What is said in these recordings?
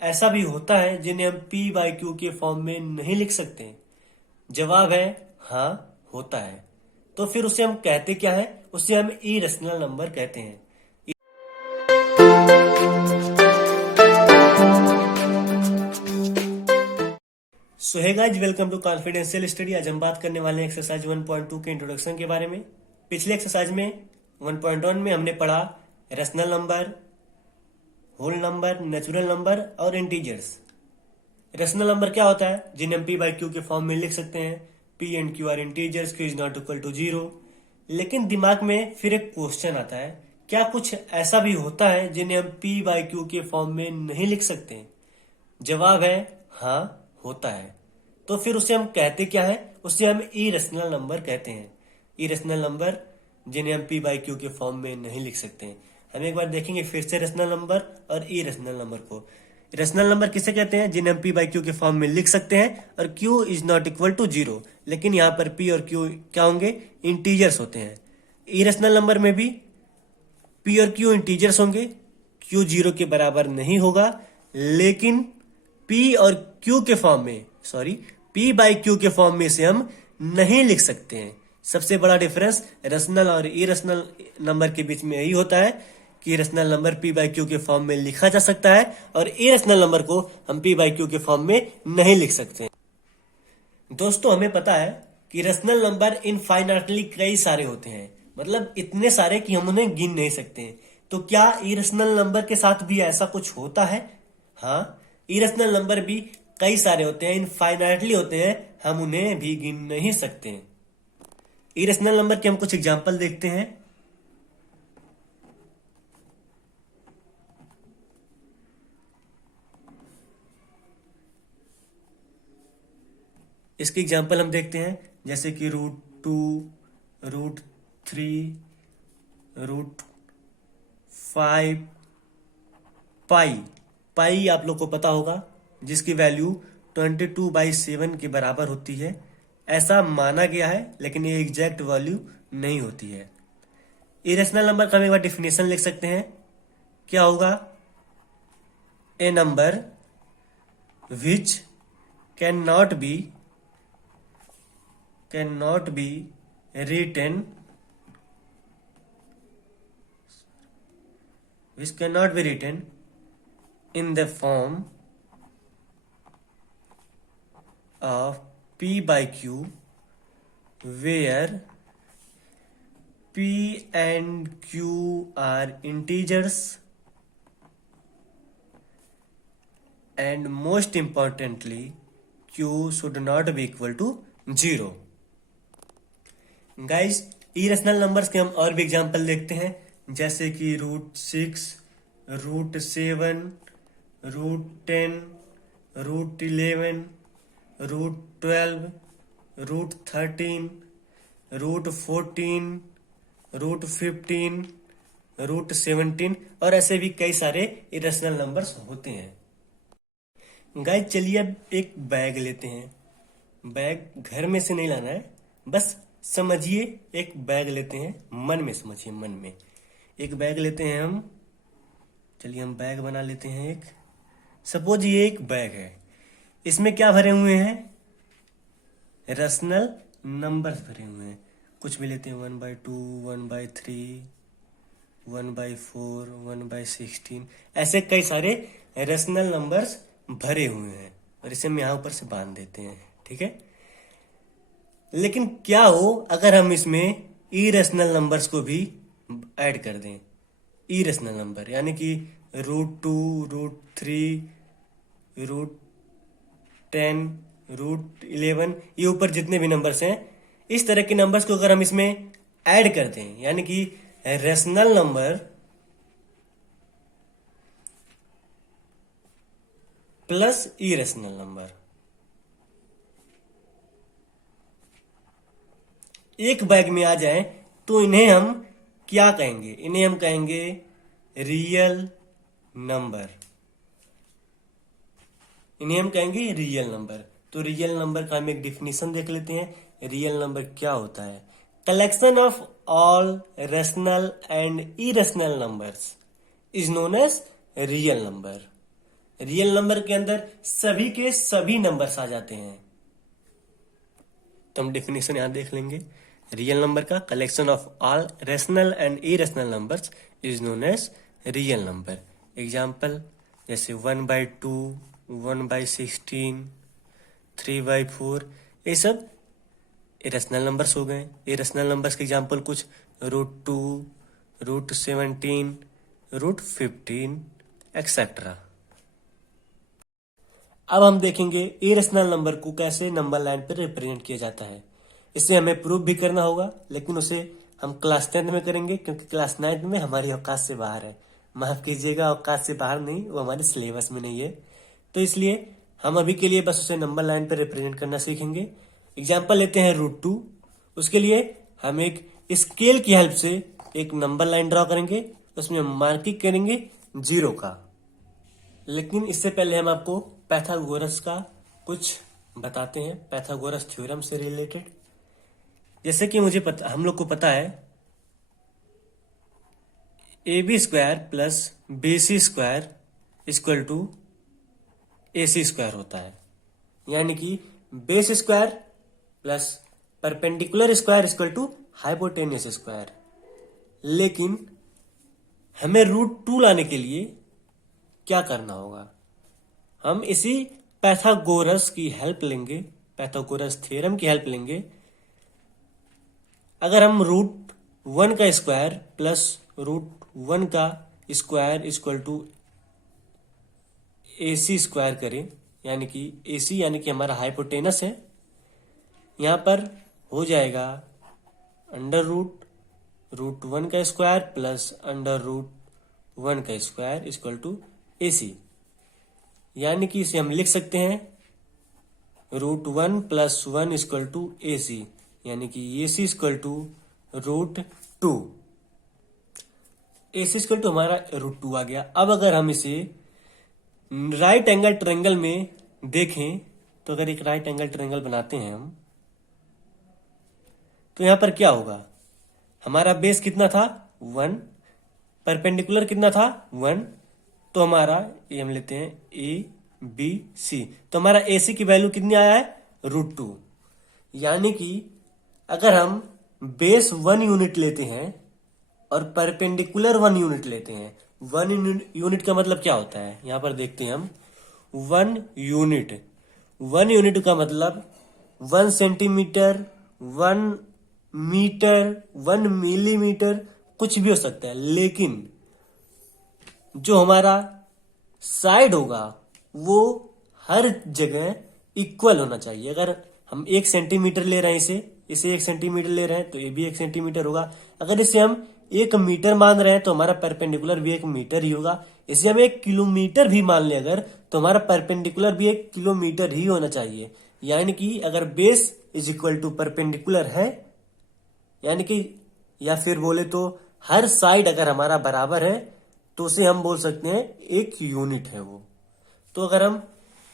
ऐसा भी होता है जिन्हें हम पी बाई क्यू के फॉर्म में नहीं लिख सकते? जवाब है हाँ, होता है। तो फिर उसे हम कहते क्या है? उसे हम इरेशनल नंबर कहते हैं। So hey guys, welcome to confidential study. आज हम बात करने वाले हैं एक्सरसाइज 1.2 के इंट्रोडक्शन के बारे में। पिछले एक्सरसाइज में 1.1 में हमने पढ़ा rational number, whole number, natural number और इंटीजर्स। रेशनल नंबर क्या होता है? जिन्हें हम पी बाई क्यू के फॉर्म में लिख सकते हैं। P and Q are integers, Q is not equal to 0। लेकिन दिमाग में फिर एक क्वेश्चन आता है, क्या कुछ ऐसा भी होता है जिन्हें हम पी बाई क्यू के फॉर्म में नहीं लिख सकते? जवाब है हाँ, होता है। तो फिर उसे हम कहते क्या है? उसे हम इरेशनल नंबर कहते हैं। इरेशनल नंबर जिन्हें हम पी बाई क्यू के फॉर्म में नहीं लिख सकते हैं। हम एक बार देखेंगे फिर से रेशनल नंबर और इरेशनल नंबर को। रेशनल नंबर किसे कहते हैं? जिन्हें हम पी बाई क्यू के फॉर्म में लिख सकते हैं और Q is not equal to 0। लेकिन यहाँ पर पी और क्यू क्या होंगे? इंटीजर्स होते हैं। इरेशनल नंबर में भी पी और क्यू इंटीजर्स होंगे, क्यू 0 के बराबर नहीं होगा। लेकिन पी और क्यू के फॉर्म में, पी बाई क्यू के फॉर्म में से हम नहीं लिख सकते हैं। सबसे बड़ा डिफरेंस रेशनल और इरेशनल नंबर के बीच में यही होता है कि rational number P by Q के फॉर्म में लिखा जा सकता है और इरेशनल नंबर को हम पी बाई क्यू के फॉर्म में नहीं लिख सकते। दोस्तों, हमें पता है कि रेशनल नंबर इनफाइनाइटली कई सारे होते हैं, मतलब इतने सारे कि हम उन्हें गिन नहीं सकते। तो क्या इरेशनल नंबर के साथ भी ऐसा कुछ होता है? हाँ, इरेशनल नंबर भी कई सारे होते हैं, इनफाइनाइटली होते हैं, हम उन्हें भी गिन नहीं सकते। इरेशनल नंबर के हम कुछ एग्जांपल देखते हैं। इसके एग्जांपल हम देखते हैं, जैसे कि √2, √3, √5, पाई। पाई आप लोग को पता होगा, जिसकी वैल्यू 22/7 के बराबर होती है। ऐसा माना गया है, लेकिन ये एग्जैक्ट वैल्यू नहीं होती है। इरेशनल नंबर का हम एक बार डिफिनेशन लिख सकते हैं। क्या होगा? A number which can not be written which cannot be written in the form of p by q, where p and q are integers and most importantly q should not be equal to 0। Guys, irrational numbers के हम और भी example देखते हैं, जैसे कि √6, √7, √10, √11, √12, √13, √14, √15, √17 और ऐसे भी कई सारे इरेशनल नंबर्स होते हैं। गाइस, चलिए अब एक बैग लेते हैं। बैग घर में से नहीं लाना है, बस समझिए। एक बैग लेते हैं, मन में समझिए, मन में एक बैग लेते हैं हम। चलिए हम बैग बना लेते हैं एक। सपोज ये एक बैग है, इसमें क्या भरे हुए हैं? रेशनल नंबर्स भरे हुए हैं। कुछ भी लेते हैं, 1/2, 1/3, 1/4, 1/16, ऐसे कई सारे रेशनल नंबर्स भरे हुए हैं और इसे हम यहां ऊपर से बांध देते हैं, ठीक है। लेकिन क्या हो अगर हम इसमें इरेशनल नंबर्स को भी ऐड कर दें? इरेशनल नंबर यानी कि √2, √3, √10, √11, ये ऊपर जितने भी नंबर्स हैं, इस तरह के नंबर्स को अगर हम इसमें ऐड कर दें, यानी कि rational number plus irrational number एक बैग में आ जाए, तो इन्हें हम क्या कहेंगे? इन्हें हम कहेंगे रियल नंबर। इन्हें हम कहेंगे रियल नंबर। तो रियल नंबर का हम एक डिफिनीशन देख लेते हैं। रियल नंबर क्या होता है? Collection of all rational and irrational numbers is known as real number. Real number के अंदर सभी के सभी नंबर्स आ जाते हैं। तो हम डेफिनेशन यहां देख लेंगे। रियल नंबर का collection of all rational and irrational numbers is known as real number. Example जैसे 1/2, 1/16, 3/4, ये सब इरेशनल नंबर्स हो गए। इरेशनल नंबर्स के एग्जाम्पल कुछ √2, √17, √15 एक्सेट्रा। अब हम देखेंगे इरेशनल नंबर को कैसे नंबर लाइन पर रिप्रेजेंट किया जाता है। इसे हमें प्रूफ भी करना होगा, लेकिन उसे हम क्लास 10th में करेंगे, क्योंकि क्लास 9th में हमारी औकात से बाहर है। माफ कीजिएगा, औकात से बाहर नहीं, वो हमारे सिलेबस में नहीं है। तो इसलिए हम अभी के लिए बस उसे नंबर लाइन पर रिप्रेजेंट करना सीखेंगे। एग्जाम्पल लेते हैं √2। उसके लिए हम एक स्केल की हेल्प से एक नंबर लाइन ड्रॉ करेंगे, उसमें मार्किंग करेंगे 0 का। लेकिन इससे पहले हम आपको पाइथागोरस का कुछ बताते हैं, पाइथागोरस थ्योरम से रिलेटेड। जैसे कि हम लोग को पता है AB² plus BC² equal to AC² होता है। यानी कि base square plus perpendicular square equal to hypotenuse square. लेकिन हमें √2 लाने के लिए क्या करना होगा? हम इसी पाइथागोरस की हेल्प लेंगे, पाइथागोरस थ्योरम की हेल्प लेंगे। अगर हम √1 का स्क्वायर प्लस √1 का स्क्वायर इक्वल टू AC² करें, यानी कि AC यानी कि हमारा हाइपोटेनस है, यहां पर हो जाएगा √1 का स्क्वायर प्लस √1 का स्क्वायर इक्वल टू AC। यानी कि इसे हम लिख सकते हैं √1 + 1 इक्वल टू AC, यानी कि AC equal to √2। AC equal to हमारा √2 आ गया। अब अगर हम इसे राइट एंगल ट्रायंगल में देखें, तो अगर एक राइट एंगल ट्रायंगल बनाते हैं हम, तो यहां पर क्या होगा? हमारा बेस कितना था? 1, परपेंडिकुलर कितना था? 1। तो हमारा ये हम लेते हैं ABC, तो हमारा AC की वैल्यू कितनी आया है? √2। यानी कि अगर हम बेस 1 यूनिट लेते हैं और परपेंडिकुलर 1 यूनिट लेते हैं, 1 यूनिट का मतलब क्या होता है? यहां पर देखते हैं हम 1 यूनिट। 1 यूनिट का मतलब 1 सेंटीमीटर, 1 मीटर, 1 मिलीमीटर, कुछ भी हो सकता है। लेकिन जो हमारा साइड होगा वो हर जगह इक्वल होना चाहिए। अगर हम 1 सेंटीमीटर ले रहे हैं, इसे 1 सेंटीमीटर ले रहे हैं, तो ये भी 1 सेंटीमीटर होगा। अगर इसे हम 1 मीटर मान रहे हैं, तो हमारा परपेंडिकुलर भी 1 मीटर ही होगा। इसे हम 1 किलोमीटर भी मान लें अगर, तो हमारा परपेंडिकुलर भी 1 किलोमीटर ही होना चाहिए। यानी कि अगर base is equal to perpendicular है, यानी कि या फिर बोले तो हर साइड अगर हमारा बराबर है, तो उसे हम बोल सकते हैं 1 यूनिट है वो। तो अगर हम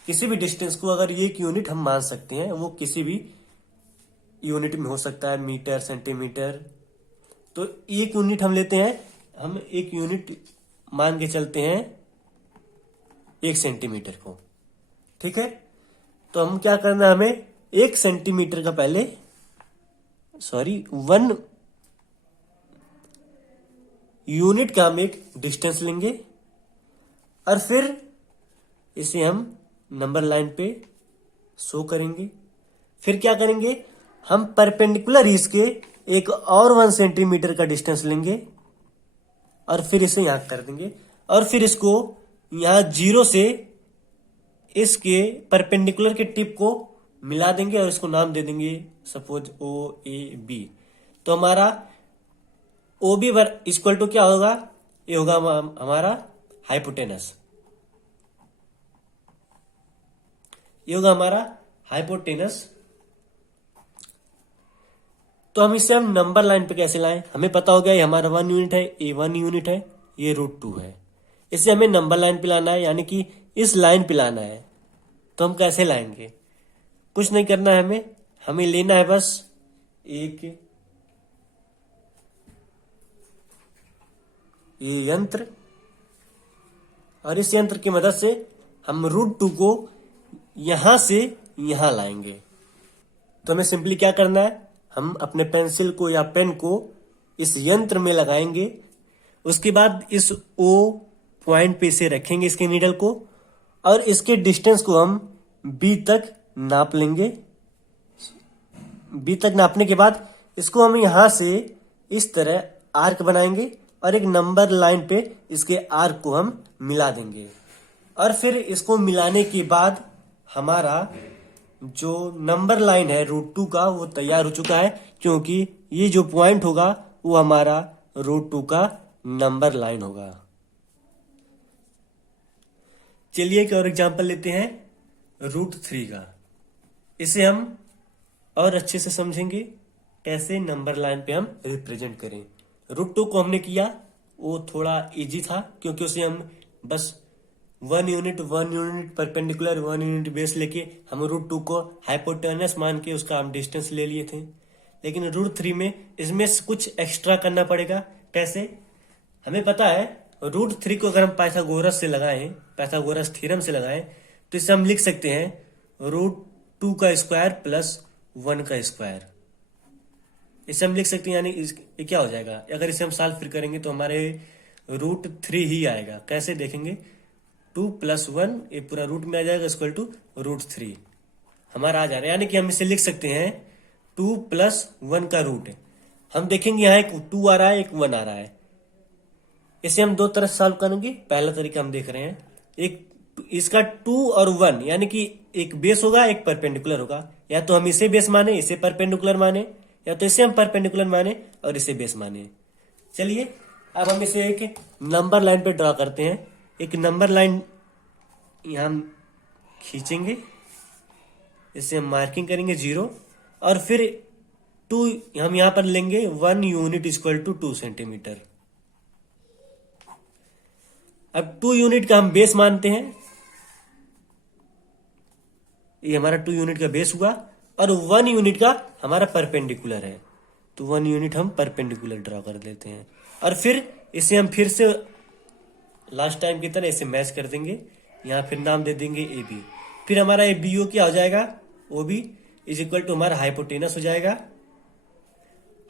किसी भी डिस्टेंस को अगर 1 यूनिट हम मान सकते हैं, वो किसी भी यूनिट में हो सकता है, मीटर, सेंटीमीटर। तो 1 यूनिट हम लेते हैं, हम 1 यूनिट मान के चलते हैं 1 सेंटीमीटर को। ठीक है, तो हम क्या करना है, हमें 1 सेंटीमीटर का पहले 1 यूनिट का हम एक डिस्टेंस लेंगे और फिर इसे हम नंबर लाइन पे शो करेंगे। फिर क्या करेंगे, हम परपेंडिकुलर इसके एक और 1 सेंटीमीटर का डिस्टेंस लेंगे और फिर इसे यहां कर देंगे, और फिर इसको यहां 0 से इसके परपेंडिकुलर के टिप को मिला देंगे और इसको नाम दे देंगे सपोज OAB। तो हमारा OB इक्वल टू क्या होगा? ये होगा हमारा हाइपोटेनस। ये होगा हमारा हाइपोटेनस। तो हम इसे हम नंबर लाइन पे कैसे लाएं? हमें पता हो गया ये हमारा 1 यूनिट है, ये 1 यूनिट है, ये √2 है। इसे हमें नंबर लाइन पे लाना है, यानी कि इस लाइन पे लाना है। तो हम कैसे लाएंगे? कुछ नहीं करना है, हमें लेना है बस एक यंत्र, और इस यंत्र की मदद से हम √2 को यहां से यहां लाएंगे। तो हमें सिंपली क्या करना है, हम अपने पेंसिल को या पेन को इस यंत्र में लगाएंगे। उसके बाद इस O पॉइंट पे इसे रखेंगे, इसके नीडल को, और इसके डिस्टेंस को हम B तक नाप लेंगे। B तक नापने के बाद इसको हम यहां से इस तरह आर्क बनाएंगे और एक नंबर लाइन पे इसके आर्क को हम मिला देंगे। और फिर इसको मिलाने के बाद हमारा जो नंबर लाइन है √2 का वो तैयार हो चुका है, क्योंकि ये जो पॉइंट होगा वो हमारा √2 का नंबर लाइन होगा। चलिए एक और एग्जांपल लेते हैं √3 का। इसे हम और अच्छे से समझेंगे कैसे नंबर लाइन पे हम रिप्रेजेंट करें। √2 को हमने किया, वो थोड़ा इजी था क्योंकि उसे हम बस 1 यूनिट परपेंडिकुलर 1 यूनिट बेस लेके हम √2 को हाइपोटेनस मान के उसका हम डिस्टेंस ले लिए थे। लेकिन √3 में इसमें कुछ एक्स्ट्रा करना पड़ेगा। कैसे? हमें पता है √3 को अगर हम पाइथागोरस से लगाएं, पाइथागोरस थ्योरम से लगाएं, तो इसे हम लिख सकते हैं √2 का स्क्वायर प्लस 1 का स्क्वायर। इसे हम लिख सकते हैं, यानी ये क्या हो जाएगा, अगर इसे हम सॉल्व फिर करेंगे तो हमारे √3 ही आएगा। कैसे देखेंगे, 2 + 1 ये पूरा रूट में आ जाएगा इक्वल टू √3 हमारा आ जा रहा है। यानी कि हम इसे लिख सकते हैं 2 + 1 का रूट है। हम देखेंगे यहाँ एक 2 आ रहा है, एक 1 आ रहा है। इसे हम दो तरह से सॉल्व करेंगे। पहला तरीका हम देख रहे हैं, एक इसका 2 और 1 यानी कि एक बेस होगा एक परपेंडिकुलर होगा। या तो हम इसे बेस माने, इसे परपेंडिकुलर माने, या तो इसे हम परपेंडिकुलर माने और इसे बेस माने। चलिए अब हम इसे एक नंबर लाइन पे ड्रॉ करते हैं। एक नंबर लाइन यहां हम खींचेंगे, इसे हम मार्किंग करेंगे 0, और फिर 2 हम यहां पर लेंगे 1 यूनिट इक्वल टू 2 सेंटीमीटर। अब 2 यूनिट का हम बेस मानते हैं, ये हमारा 2 यूनिट का बेस हुआ, और 1 यूनिट का हमारा परपेंडिकुलर है, तो 1 यूनिट हम परपेंडिकुलर ड्रॉ कर देते हैं। और फिर इसे हम फिर से लास्ट टाइम की तरह इसे मैच कर देंगे, यहां फिर नाम दे देंगे AB। फिर हमारा BO क्या हो जाएगा, OB इज इक्वल टू हमारा हाइपोटेनस हो जाएगा।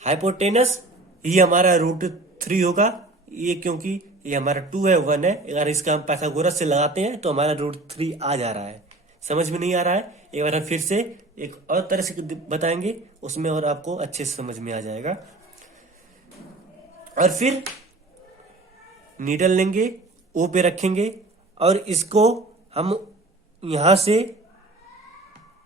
हाइपोटेनस ये हमारा √3 होगा, ये क्योंकि ये हमारा 2 है 1 है, अगर इसका हम पाइथागोरस से लगाते हैं तो हमारा √3 आ जा रहा है। समझ में नहीं आ रहा है, एक बार हम फिर से एक और तरह से बताएंगे, उसमें और आपको अच्छे से समझ में आ जाएगा। और फिर नीडल लेंगे, O पे रखेंगे, और इसको हम यहां से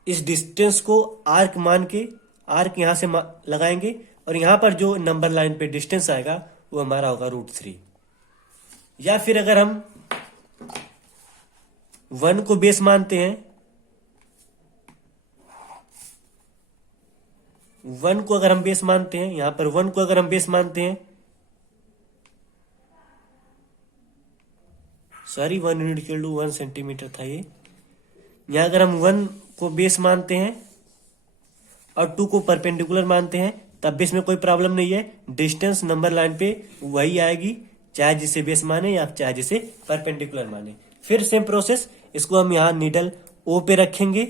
इस डिस्टेंस को आर्क मान के आर्क यहां से लगाएंगे, और यहां पर जो नंबर लाइन पे डिस्टेंस आएगा वो हमारा होगा √3। या फिर अगर हम 1 को बेस मानते हैं, 1 को अगर हम बेस मानते हैं, यहां पर 1 को अगर हम बेस मानते हैं, sorry 1 unit equal to 1 centimetre था ये। यहां अगर हम 1 को बेस मानते हैं और 2 को परपेंडिकुलर मानते हैं, तब भी इसमें कोई प्रॉब्लम नहीं है। डिस्टेंस नंबर लाइन पे वही आएगी, चाहे जिसे बेस माने या चाहे जिसे परपेंडिकुलर माने। फिर सेम प्रोसेस, इसको हम यहाँ नीडल O पे रखेंगे,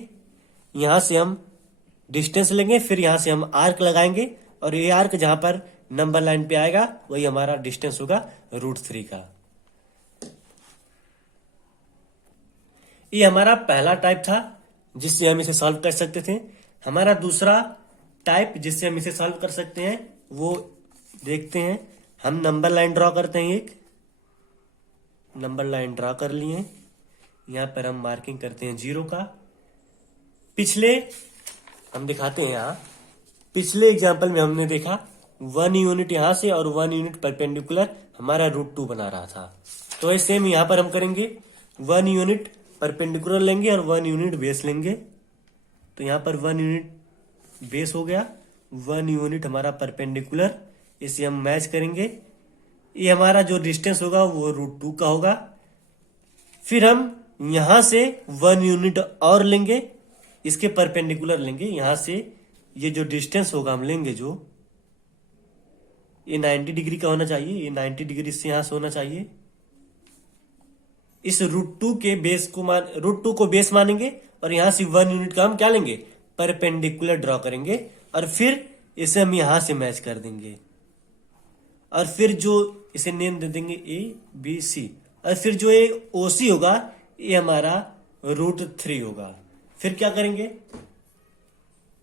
यहां से हम डिस्टेंस लेंगे, फिर यहां से हम आर्क लगाएंगे, और ये आर्क जहां पर नंबर लाइन पे आएगा वही हमारा डिस्टेंस होगा √3 का। ये हमारा पहला टाइप था जिससे हम इसे सॉल्व कर सकते थे। हमारा दूसरा टाइप जिससे हम इसे सॉल्व कर सकते हैं वो देखते हैं। हम नंबर लाइन ड्रॉ करते हैं, एक नंबर लाइन ड्रॉ कर लिए, यहां पर हम मार्किंग करते हैं 0 का। पिछले हम दिखाते हैं, यहां पिछले एग्जांपल में हमने देखा 1 यूनिट यहां से और 1 यूनिट परपेंडिकुलर हमारा √2 बना रहा था। तो सेम यहां पर हम करेंगे, 1 यूनिट परपेंडिकुलर लेंगे और 1 यूनिट बेस लेंगे। तो यहां पर 1 यूनिट बेस हो गया, 1 यूनिट हमारा परपेंडिकुलर, इसे हम मैच करेंगे। ये हमारा जो डिस्टेंस होगा वो √2 का होगा। फिर हम यहां से 1 यूनिट और लेंगे, इसके परपेंडिकुलर लेंगे। यहां से ये जो डिस्टेंस होगा हम लेंगे, जो ये 90 डिग्री का होना चाहिए, ये 90 डिग्री से यहां से होना चाहिए। इस √2 के बेस को √2 को बेस मानेंगे और यहां से 1 यूनिट का हम क्या लेंगे, परपेंडिकुलर ड्रॉ करेंगे और फिर इसे हम यहां से मैच कर देंगे और फिर जो इसे नेम दे देंगे ABC और फिर जो ये OC होगा ये हमारा √3 होगा। फिर क्या करेंगे,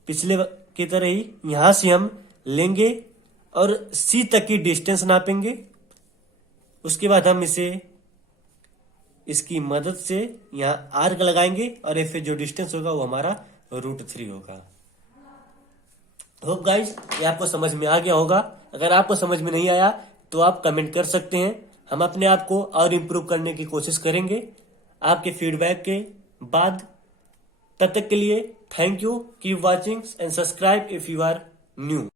पिछले की तरह ही यहां से हम लेंगे और C तक की डिस्टेंस नापेंगे। उसके बाद हम इसे इसकी मदद से यहाँ आर्क लगाएंगे और फिर जो डिस्टेंस होगा वो हमारा √3 होगा। होप गाइस ये आपको समझ में आ गया होगा। अगर आपको समझ में नहीं आया तो आप कमेंट कर सकते हैं, हम अपने आप को और इम्प्रूव करने की कोशिश करेंगे आपके फीडबैक के बाद। तब तक के लिए thank you, keep watching and subscribe if you are new.